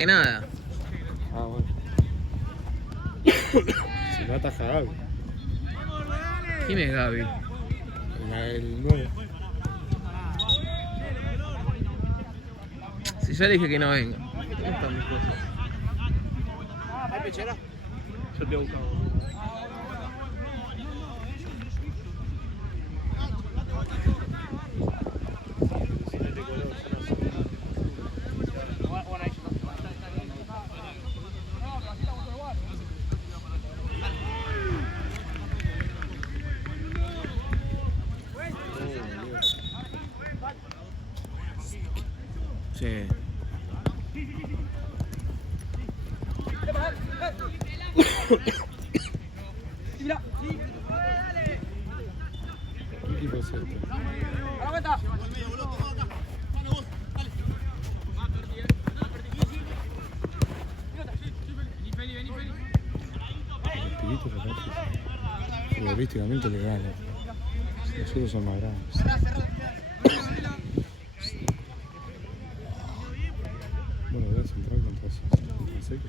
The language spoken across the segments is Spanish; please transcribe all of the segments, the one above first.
Que nada. Ah, bueno. Si no ataja Gaby. ¿Quién es Gaby? El 9. Si ya le dije que no venga. ¿Dónde están mis cosas? ¿Hay pechera? Yo te he buscado. Sí. ¿Qué equipo es este? ¡A la vuelta! Los pibitos aparte. Futbolísticamente le ganan. Nosotros somos más grandes. Bueno, voy a centrar contra eso. No sé qué.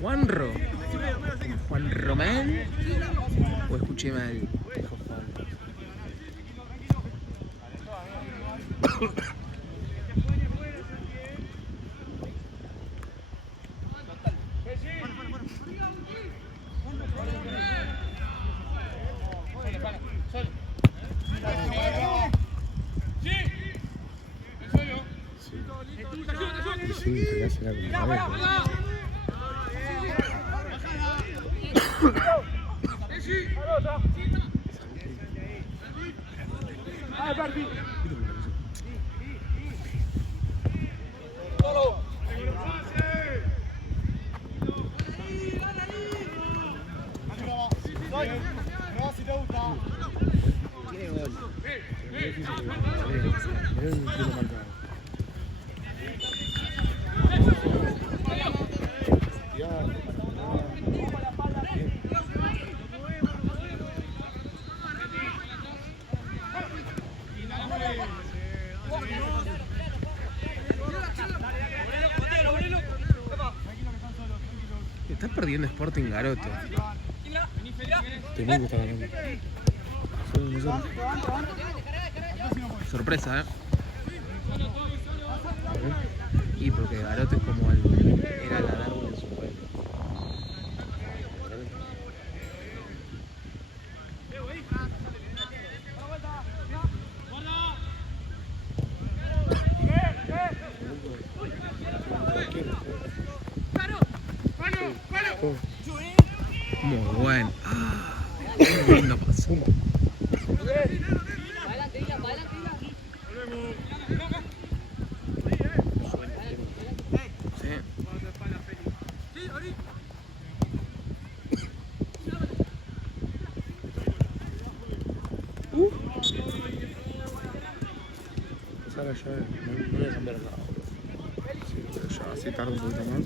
¿Juanro? ¿Juan Román? ¿O escuché mal? Dijo Juan. Sí, te hace la computadora. Estás perdiendo Sporting Garoto. Tenés que estar ganando. Solo nosotros. Sorpresa, ¿eh? A ver. Y porque Garoto es como era la Darwin en su pueblo. Oh, Muy bueno. Ah, qué lindo paso. Sí. Sara ya no voy a cambiar nada. Sí, pero ya así tarda un poquito más.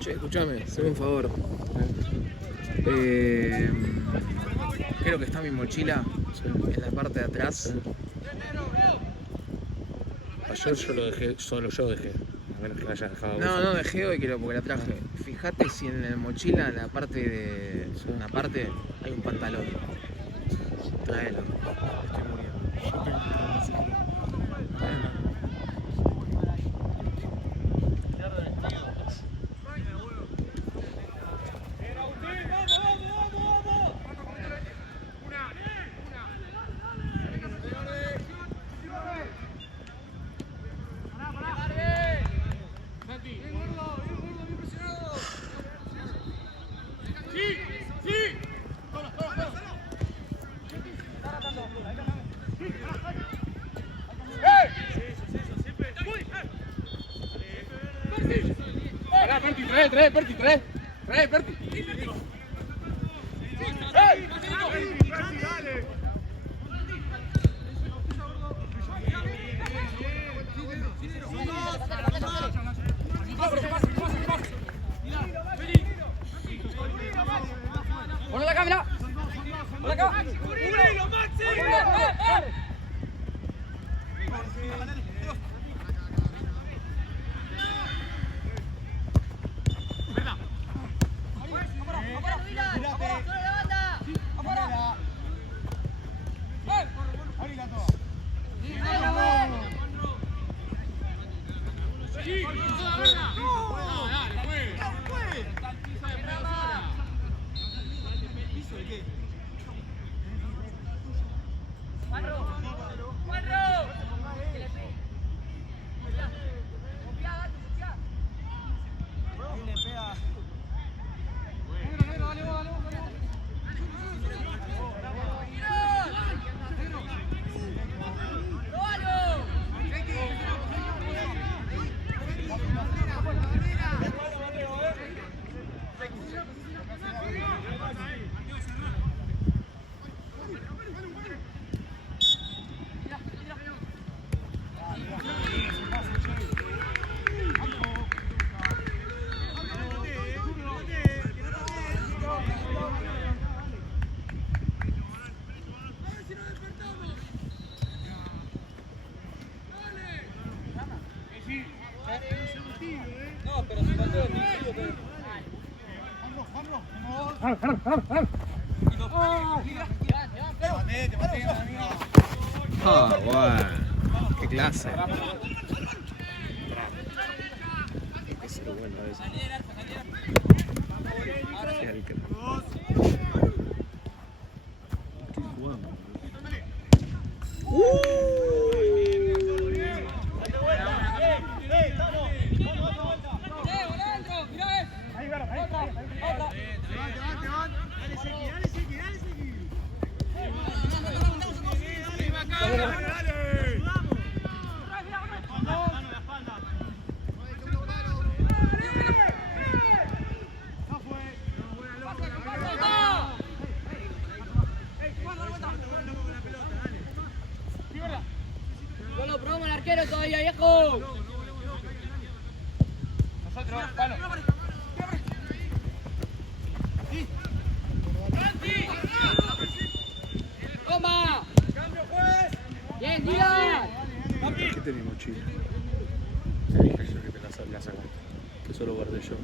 Che, escuchame, hazme un favor. Creo que está mi mochila en la parte de atrás. Ayer yo lo dejé, solo yo dejé. A menos que la hayas dejado. No, dejé hoy porque la traje. Fíjate si en la mochila, en la parte de una parte, hay un pantalón. Tráelo. Estoy muriendo. Yo tengo que traer así. Trae, Perti, trae, Perti. Ponle acá, mirá. Ponle acá. ¡Cubrilo, Maxi! Ah, bueno. Qué clase. Ese es bueno ese. Qué jugamos. No lo probamos el arquero todavía, viejo. Nosotros, palo. ¡Toma! ¡Bien, Díaz! ¿Qué tenés mochila? Te dije yo que te la sacaste. Que solo guardé yo.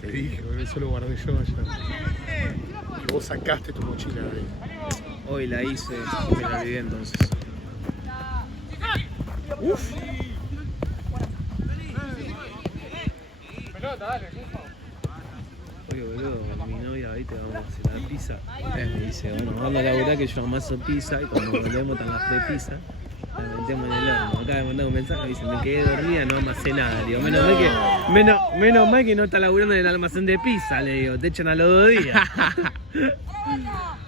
Te dije, que solo guardé yo ayer. Y vos sacaste tu mochila de ahí. Hoy la hice y me la olvidé entonces. Uf. Pelota, dale. Oye, boludo, mi novia ahorita vamos a hacer la pizza. Me dice, bueno, vamos a laburar que yo amaso pizza y cuando volvemos tan las 3 pizzas, la metemos en el horno. Acaba de mandar un mensaje y dice, me quedé dormida, no amasé nada. Digo, menos mal que no está laburando en el almacén de pizza, le digo, te echan a los 2 días.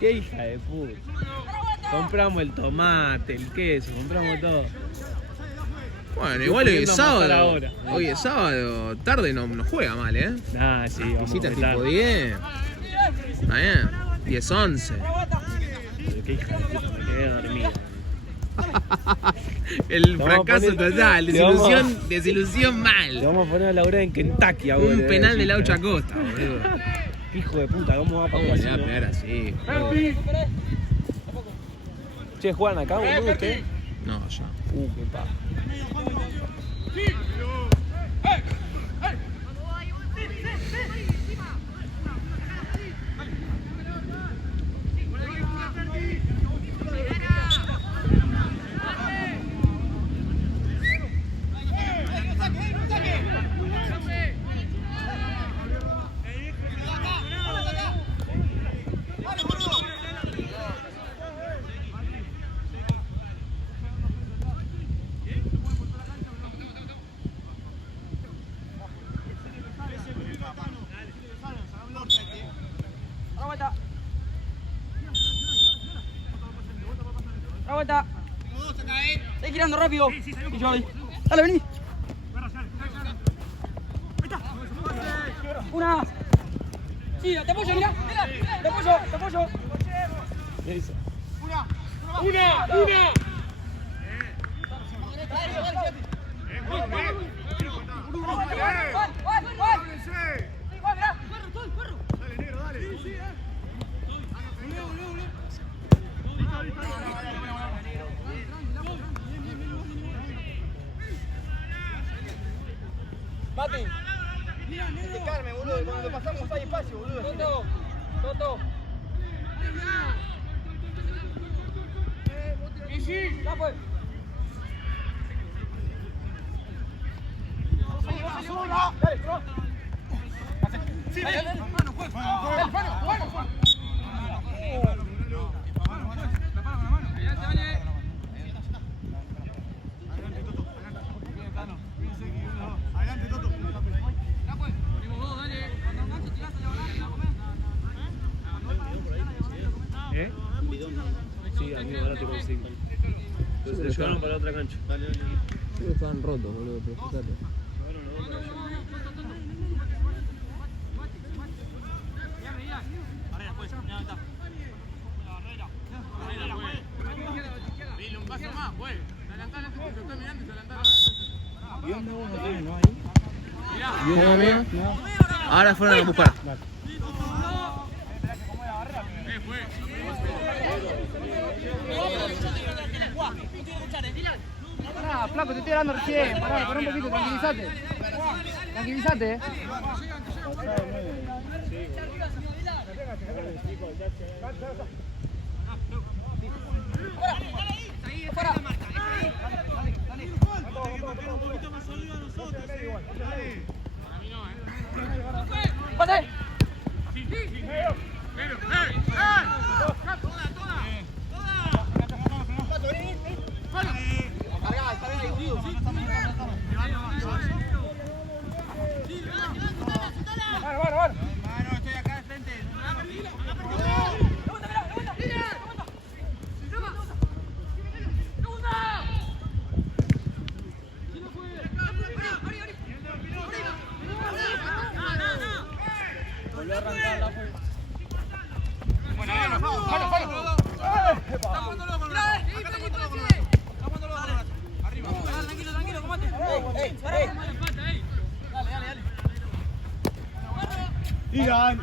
Qué hija de puta. Compramos el tomate, el queso, compramos todo. Bueno, igual hoy es sábado. Hoy es sábado, tarde no juega mal, ¿eh? Nah, sí, vamos Visita a tipo 10. Está bien. 10-11. Pero qué hija de puta, me quedé dormido. El Vamos a fracaso poner- total, le vamos- desilusión Le mal. vamos a poner a laburar en Kentucky ahora. Un penal de Laucha Costa, boludo. Hijo de puta, ¿cómo va a ¿Cómo pasar le va a pegar así? boludo? Che, ¿juegan acá, boludo, usted? No, ya. Qué paja. ¡La vuelta! ¡Seguí girando rápido! Y yo ahí. Dale, vení. Una. Sí, te apoyo, mirá. Te apoyo. Eso. Una. Mati, te calme, boludo, cuando lo pasamos hay espacio, boludo. Toto. Ya pues. Dale, no. Sí, dale. ¿Eh? Sí, amigo, ahora te consigo. Se llevaron para la otra cancha. Creo que estaban rotos, boludo, pero fíjate. Ahora fueron a buscar. Pará, flaco, te estoy hablando recién. Pará un poquito, tranquilízate. Fuera. ¡Pate! Mano, estoy acá de frente. Dylan.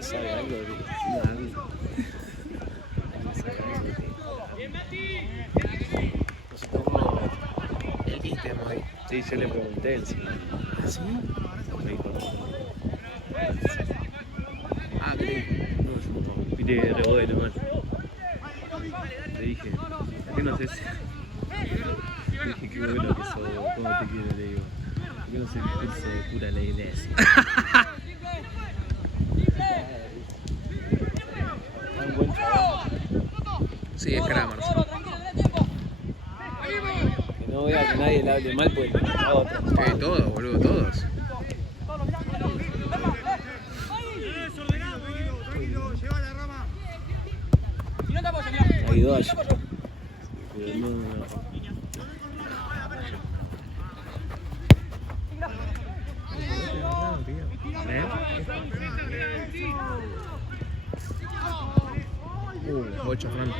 Sabe algo de el ítem ahí. Sí, yo le pregunté encima. ¿Ah, sí? Me dijo no. Ah, ¿qué te dijo? No, yo no. Pide rebote, man. Le dije, ¿qué no sé si? Le dije, qué bueno que sos, cómo te quiero, le digo. Yo no sé qué curso de cura la iglesia. Un buen chaval. Sí, es Kramer. Que no vea que nadie le hable mal, pues a otro. Todos, boludo, todos. Hay dos. Pero no. ¿Eh? 8 Fran.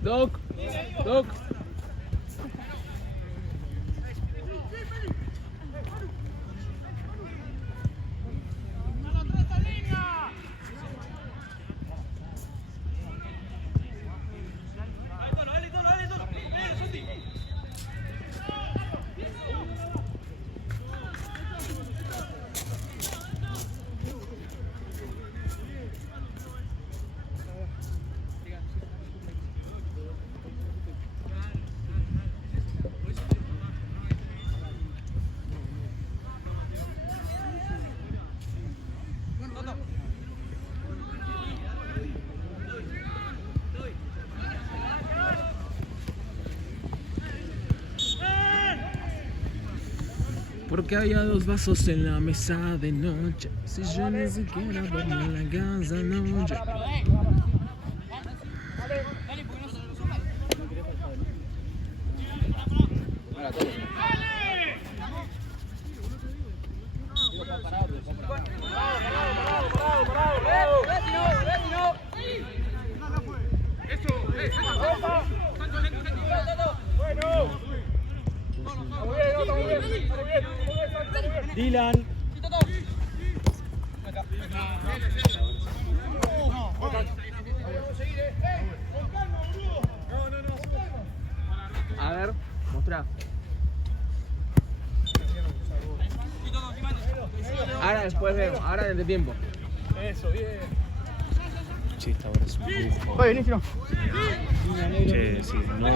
Doc, Doc. Porque había 2 vasos en la mesa de noche. Si yo ni siquiera dormí en la casa anoche. Dylan. A ver, mostrá. Ahora después vemos, ahora en este tiempo. Eso, bien. Che, esta hora es un lujo. Oye, buenísimo. Che, sí, no.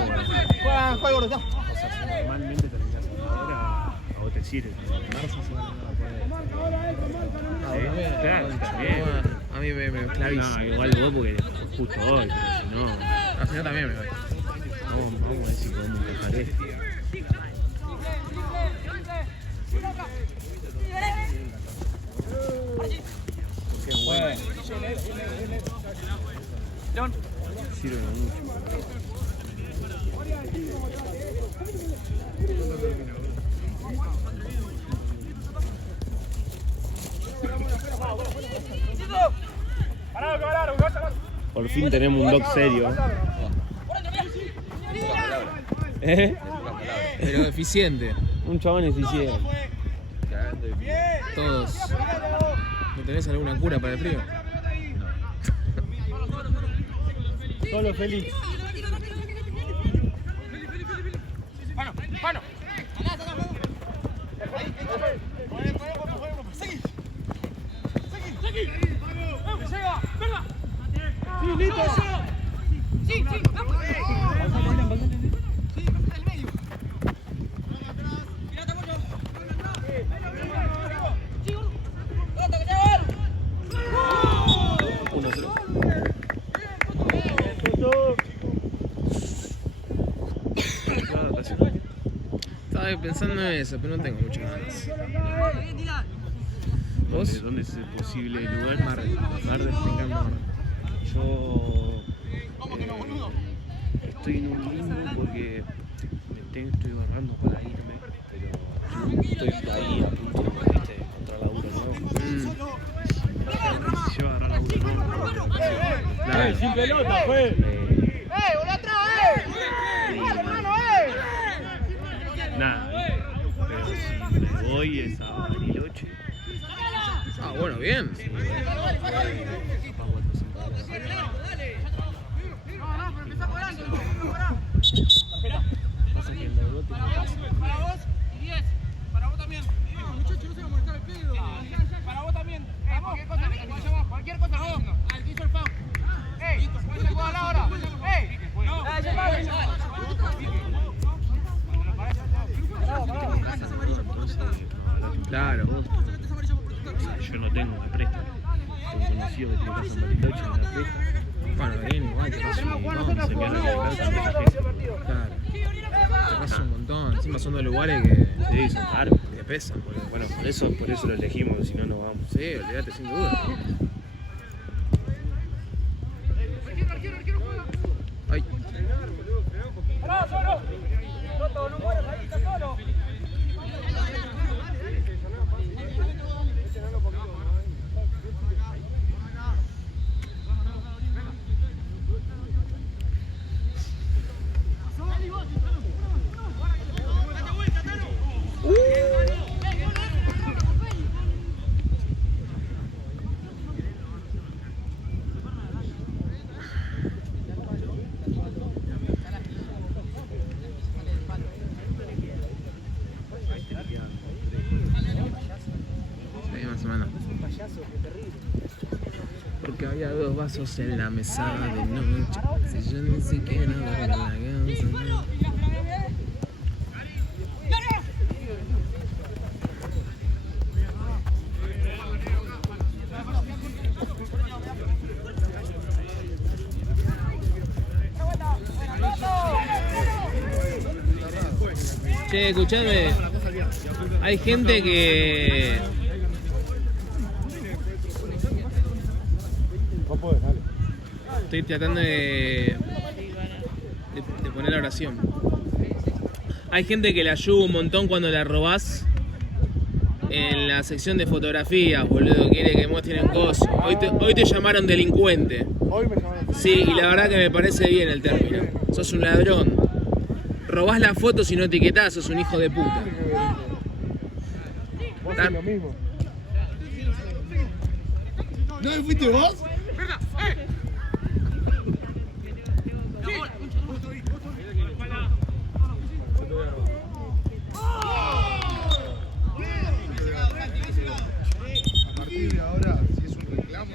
Juega, gordo, ya. O sea, si normalmente terminás ahora, a vos te sirve. En marzo se van a poder. Claro, también. A mí me clavísimo. No, igual vos porque justo hoy, pero si no. Al final también me voy. Vamos a ver si podemos dejar esto. Qué bueno. Sirve mucho. Por fin tenemos un doc serio. ¿Eh? Pero eficiente. Un chabón eficiente. Todos. ¿No tenés alguna cura para el frío? Solo feliz. Estaba pensando en eso, pero no tengo muchas ganas. ¿Vos? ¿Dónde es el posible lugar? Mar del Pincán Mar. Yo estoy en un limbo porque estoy ahorrando para irme, pero estoy ahí a punto de encontrar laburo nuevo. Si yo agarrar laburo nuevo, claro. Sin pelota, fue. ¡Volá atrás, hermano, Nada, pero si me voy es a Bariloche. Ah, bueno, bien. Para vos y 10. Para vos también. Muchachos, no se va a molestar el pedo. Para vos también. Cualquier cosa, vos. Al que hizo el foul. ¡Ey! ¿Puedes jugar ahora? ¡Ey! No. Claro. Yo no tengo, me prestan. Tengo un conocido que tiene casa en Bariloche, me la presta. Bueno, bien, igual te pasa un montón. Se pierde la plata, me la presta. Claro. Te pasa un montón. Encima son dos lugares que Sí, son caros. que pesan. Bueno, por eso lo elegimos, si no, no vamos. Sí, olvídate, sin duda. Ay. Porque había 2 vasos en la mesa de noche. Si yo ni siquiera dormí en la casa. Che, escuchame. Hay gente que... No puedes, dale. Estoy tratando de poner la oración. Hay gente que le ayuda un montón cuando la robás en la sección de fotografías, boludo. Quiere que muestren cosas. Hoy te llamaron delincuente. Hoy me llamaron. Sí, y la verdad que me parece bien el término. Sos un ladrón. Robás la foto si no etiquetás, sos un hijo de puta. Vos haces lo mismo. ¿No fuiste vos? A partir de ahora, si es un reclamo,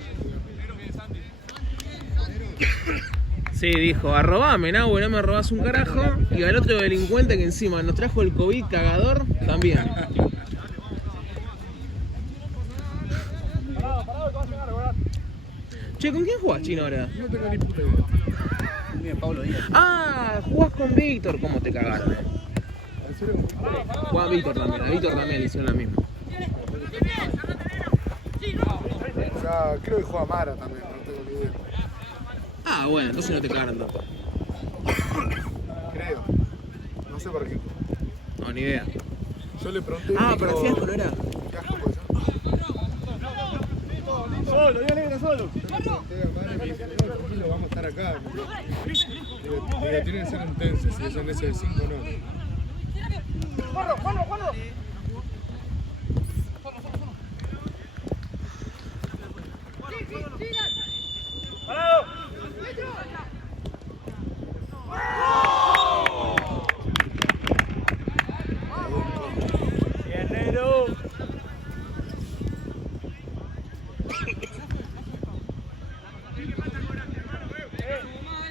Sí, dijo, arrobame, no, no me robás un carajo. Y al otro delincuente que encima nos trajo el COVID cagador, también. Che, ¿con quién jugás, Chino, ahora? no tengo ni puta idea. Ah, jugás con Víctor, ¿cómo te cagaste? ¿En serio? Jugás Víctor también, a Víctor también le hicieron la misma. O sea, creo que juega Mara también, no tengo ni idea. Ah, bueno, entonces no te cagaron tanto. Creo. No sé por qué. No, ni idea. Yo le pregunté. Ah, pero Fiasco no era. ¿Qué asco puede ser? Solo, yo negra solo. Tranquilo, vamos a estar acá. Digo, tiene que ser intenso, si es en ese de 5 no. ¡Juanlo! ¡Parado! Bien, negro.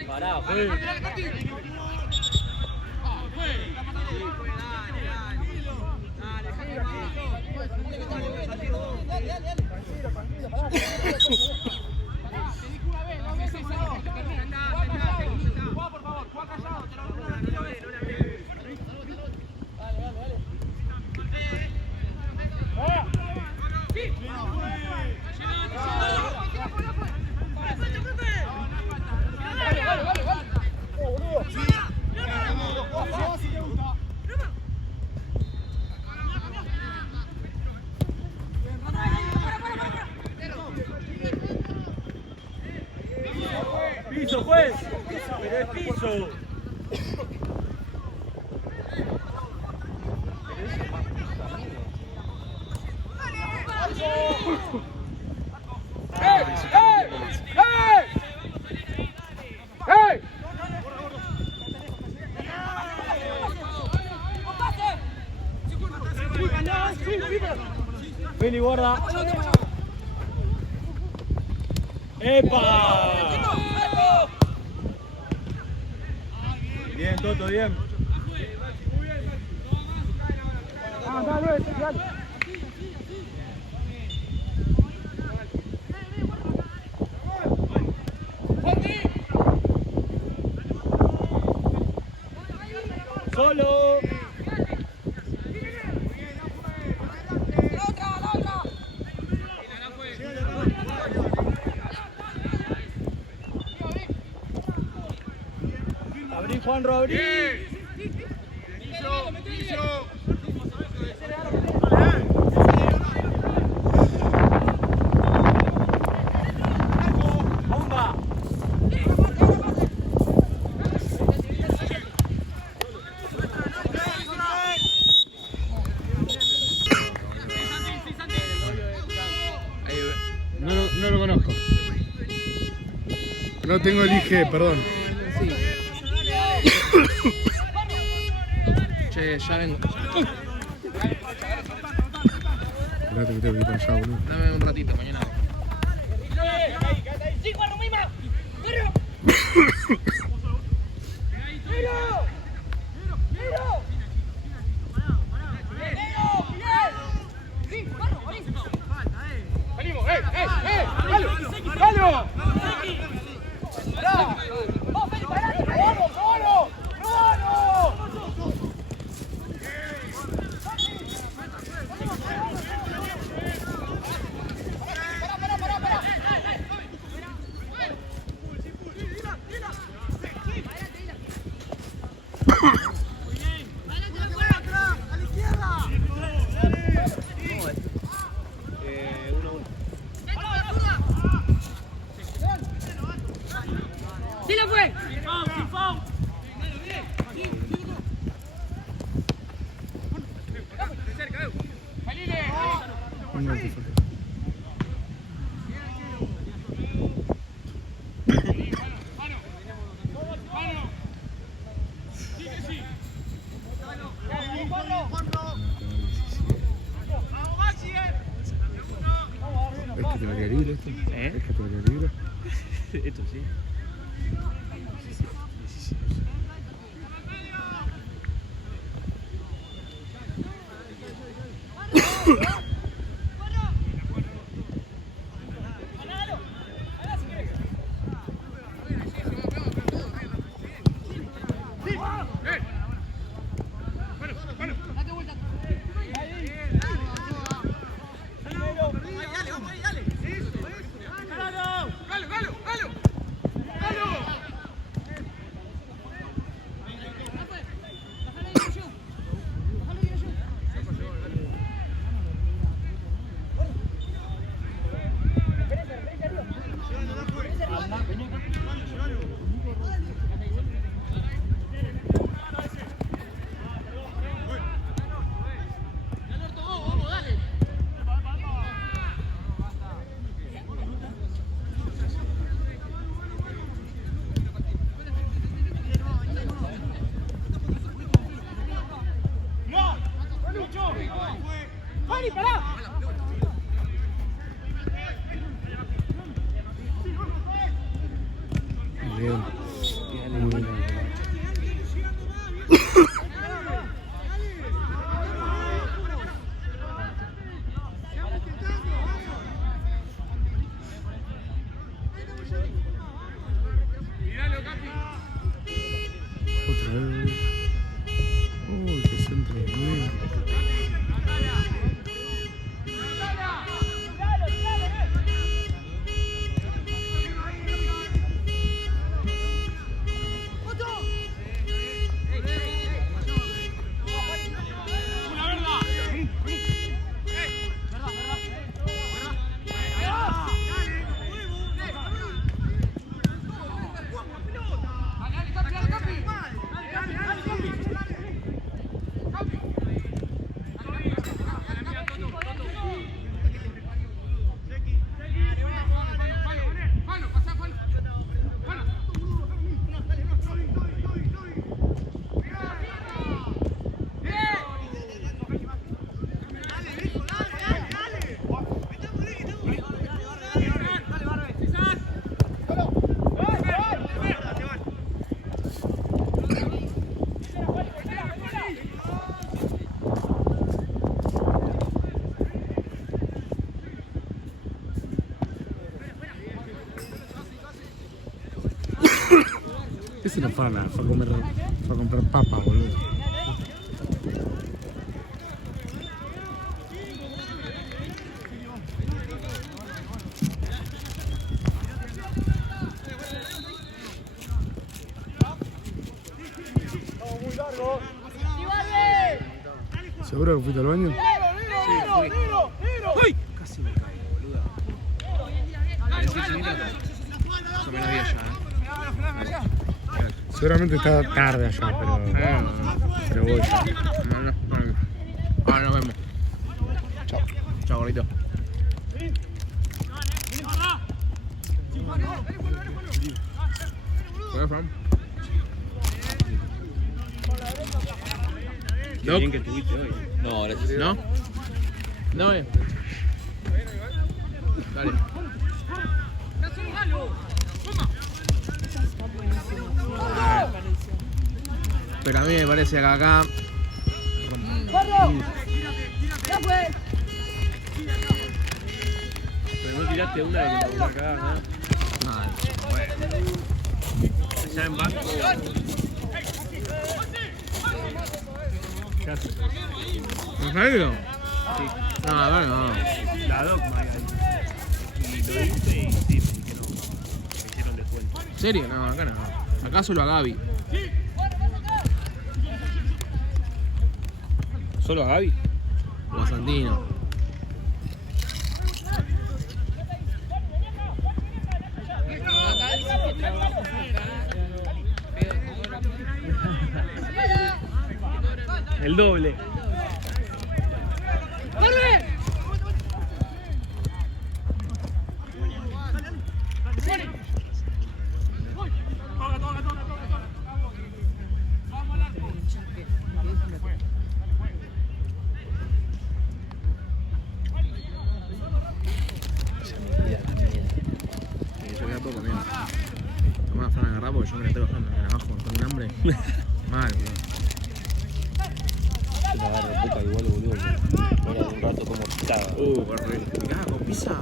Pará, pues. Piso, juez. Pero es piso. Vení, guarda. ¡Epa! Bien, Toto, bien. Dale. Solo. Abrí, Juanro, abrí. ¡Bomba! No lo conozco. No tengo el IG, perdón. Che, ya vengo. Espérate que tengo que ir para allá, boludo. Dame un ratito, mañana. ¡Sí, Juanro, mima! ¡Corre! ¡Venimos! ¡Galo! Pongo el teléfono. ¿Es categoría libre esto? ¿Eh? ¿Es categoría libre? Esto sí. Bien. Muy bien. Otra vez. Uy, qué centro bien. Ese no fue a nada, fue a comprar papa, boludo. ¿Seguro que fuiste al baño? ¡Uy! Casi me caí, boluda. Más o menos bien ya, Seguramente está tarde allá, pero voy ya. Ahora nos vemos. Chao. Chao, gordito. Qué bien que estuviste hoy. No, gracias. ¿No? No, bien. Dale. Pero a mí me parece que acá. Pero no tiraste una de que me acá, ¿no? Allá en banco. ¿Qué haces? ¿En serio? Sí. No, acá no. La Dogma ahí. Y lo hice y sí, me dijeron que hicieron descuento. ¿En serio? No, acá no. Acá solo a Gaby. ¿Solo a Gaby? O a Santino. El doble. Tomá, Fran, agarrá porque yo me la estoy bajando. Me la bajo con un hambre. Mal, boludo. Yo te agarro puta igual, boludo. Ahora un rato como picada. Qué rico. Mirá, con pizza.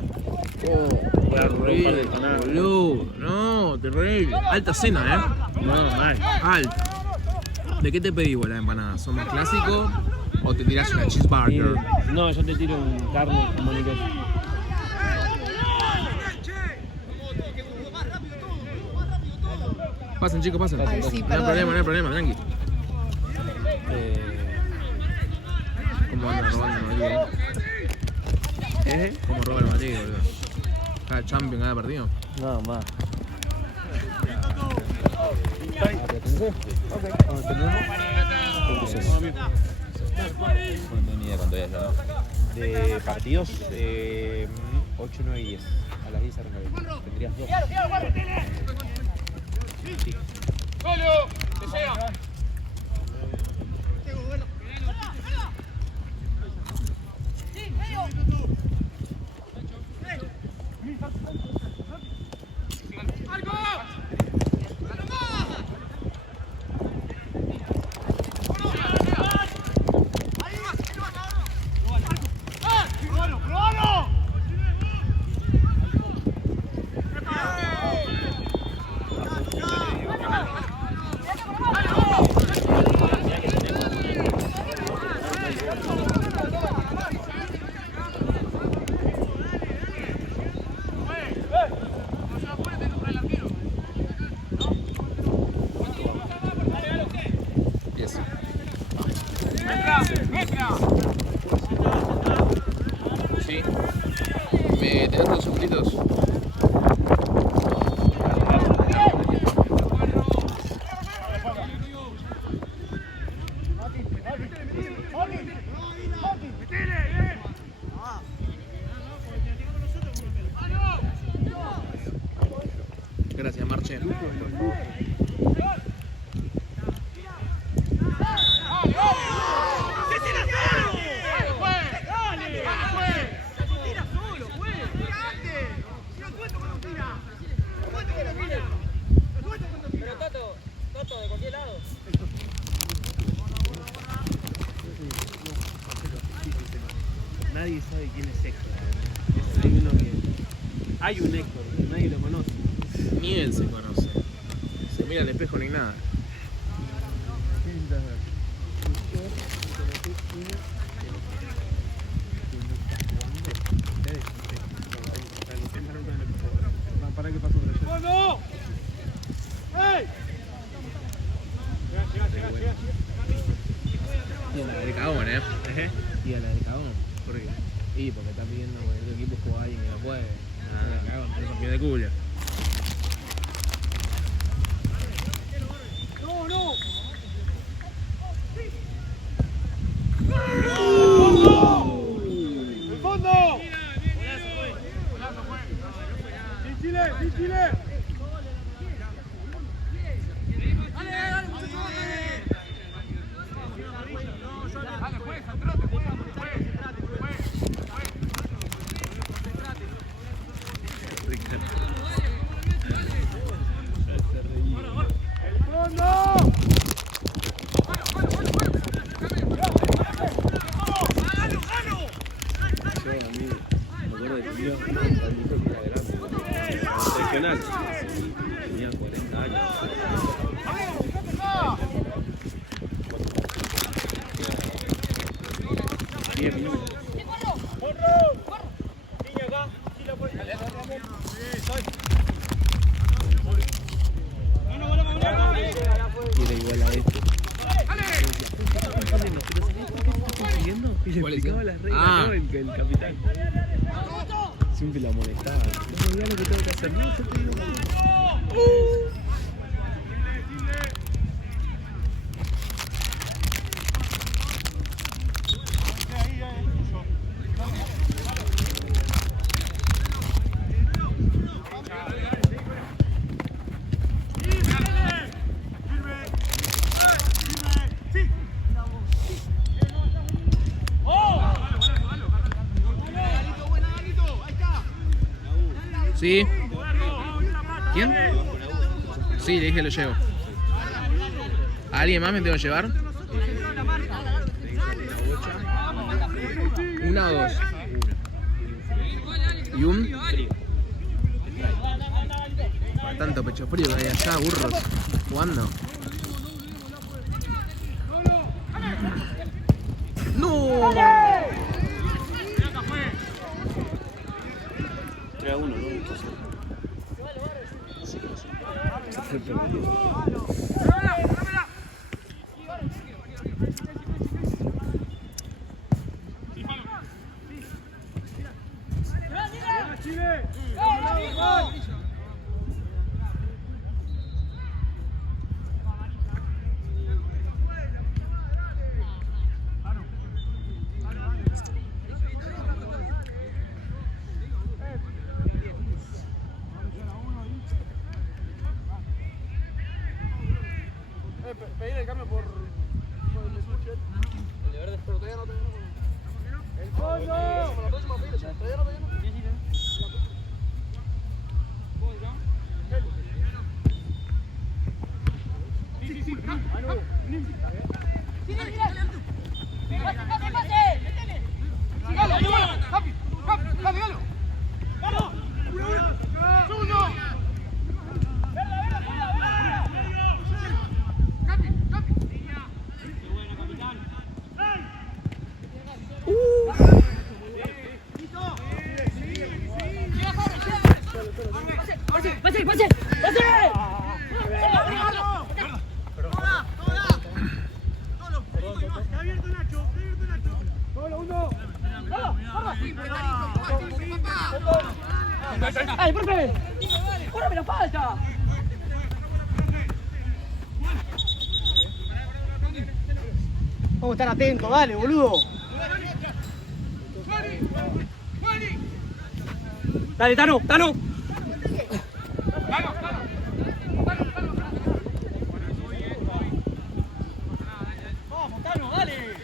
Voy a robar un par de empanadas. Boludo. No, terrible. Alta cena, No, mal. Alta. ¿De qué te pedís vos las empanadas? ¿Son más clásicos o te tirás una cheeseburger? No, yo te tiro un carne como ni queso. Pasen, chicos, pasen. Ay, sí, No hay perdón. problema, no hay problema, tranqui. ¿Cómo andan robando el Madrid? ¿Cómo roba el Madrid, boludo? Cada champion, cada partido. No, más. No tengo ni idea cuánto es ya. De partidos, 8, 9 y 10. A las 10 arranca. Tendrías 2. ¡Golo! ¡Que llega! Yes. Sí. ¿Me tenés unos segunditos? Gracias, Marche. Nadie sabe quién es Héctor. Hay un Héctor, nadie lo conoce. Ni él se conoce. Se mira al espejo ni nada. ¿Para qué pasó por allá? ¡No! ¡Ey! Y a la del cagón, Y a la de Cagón. ¿Por qué? Y porque está pidiendo que el equipo juega a alguien que no puede. Ah, cagón, pero campeón de culo. ¡No, no! ¡El fondo! ¡Sin Chile! ¡Sin Chile! Yo a mí me acuerdo de que tenía un compañito que era grande, regional. Tenía 40 años. 10 minutos. Y era igual a este. Y le ¿Cuál es? explicaba las reglas, Ah. ¿no? El capitán. Siempre la molestaba. No, mirá lo que tengo que hacer. No, yo te digo. Sí. ¿Quién? Sí, le dije lo llevo. ¿A alguien más me tengo que llevar? ¿Una o dos? ¿Y un? Tanto pecho frío que hay allá, burros, jugando. ¡No! 3-1, ¿no? Pedir el cambio por el Suchet. El de verde, pero todavía no. El fondo. La próxima fila, todavía no. ¡Ay, profe! ¡Córrame la falta! Vamos a estar atentos, dale, boludo. Dale, Tano, Tano. Vamos, Tano, dale.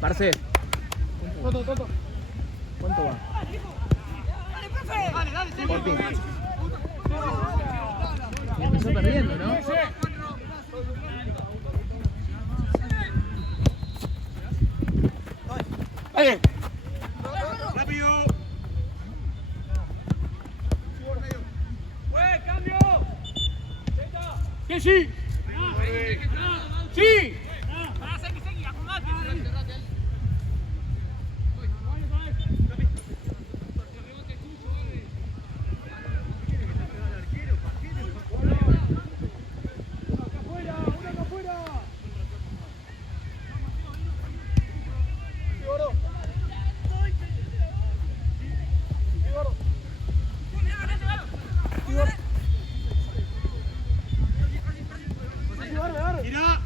Parce. Toto. ¿Cuánto va? Dale, profe. Dale, Por fin. Y empezó perdiendo, ¿no? Dale. Rápido. ¡Cambio! ¡Que sí! ¡Sí! Mira.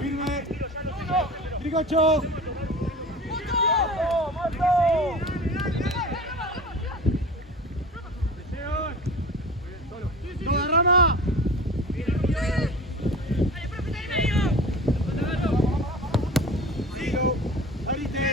Firme. Tricocho. Toda rama. Tiro. Abrite.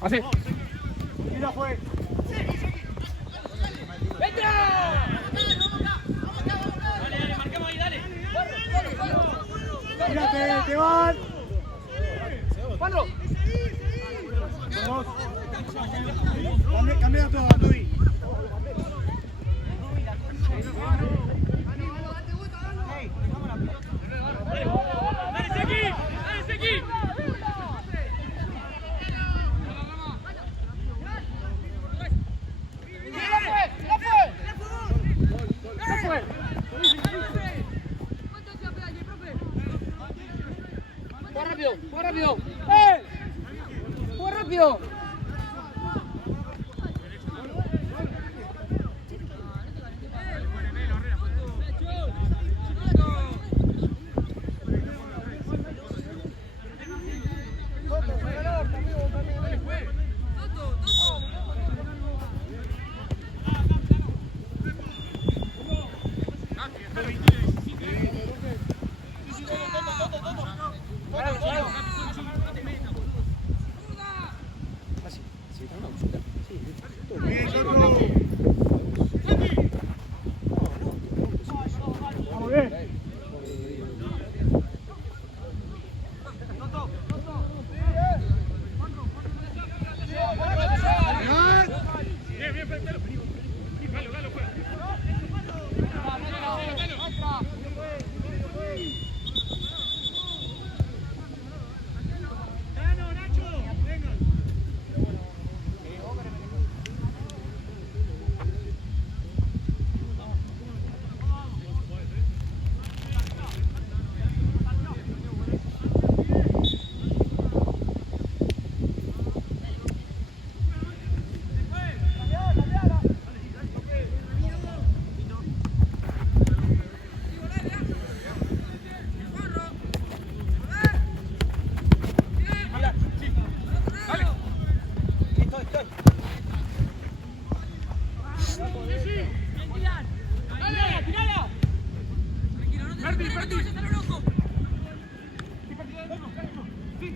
Así. Tírate, te van. Juanro. Cambia todo, Toby. ¡Juega rápido! ¡Eh! ¡Juega rápido!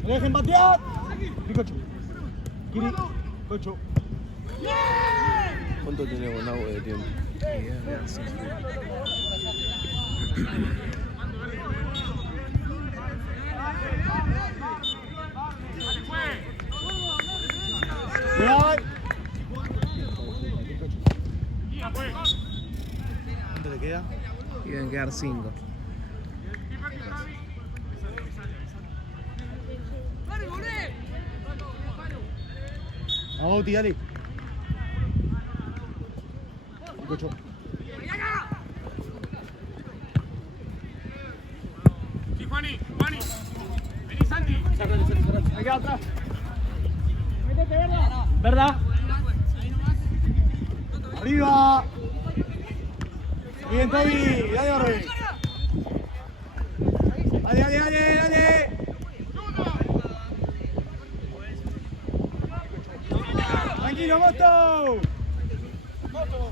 ¡No dejen patear! Picocho. Kiri. Cocho. ¿Cuánto tenemos en agua de tiempo? ¿Cuánto te queda? Y deben quedar 5. Vamos, Bauti, dale. Picocho. Sí, Juani. Vení, Santi. Ahí queda atrás. Métete, ¿verdad? ¿Verdad? Arriba. Bien, Toby. Dale, Orbe. Dale. Tranquilo, Mosto.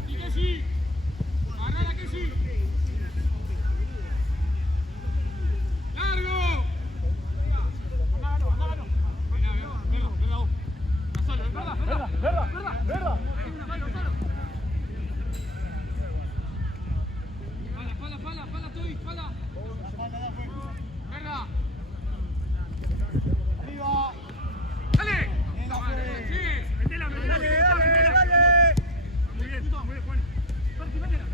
Y que sí. Agarrala que sí. ¡Largo! Andalo. Verla vos. Está solo, ¿Verdad? Espalda, Toby, espalda. Verla. Arriba. ¡Dale! Sí, metela. Dale. Muy bien, Juan. Métela.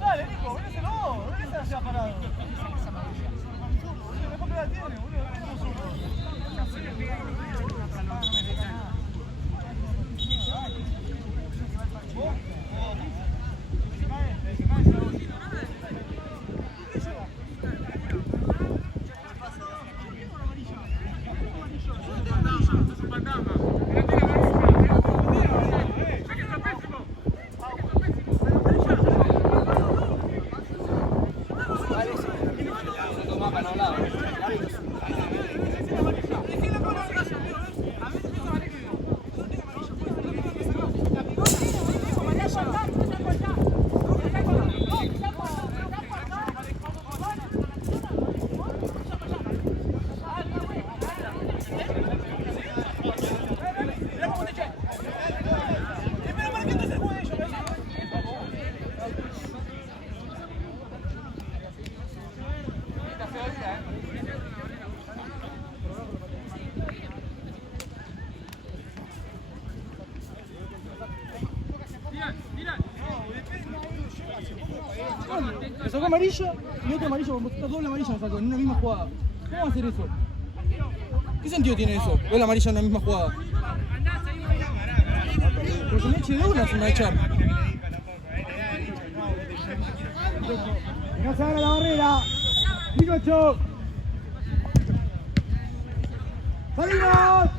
Dale, Nico, venéselo, venéselo allá parado. Después que la tiene, boludo. Le sacó amarilla y otro amarillo, como está doble amarilla me sacó en una misma jugada. ¿Cómo va a hacer eso? ¿Qué sentido tiene eso? Ver la amarilla en una misma jugada. Porque me eche de una se me va a echar. No se haga la barrera. ¡Pinocho! ¡Salimos!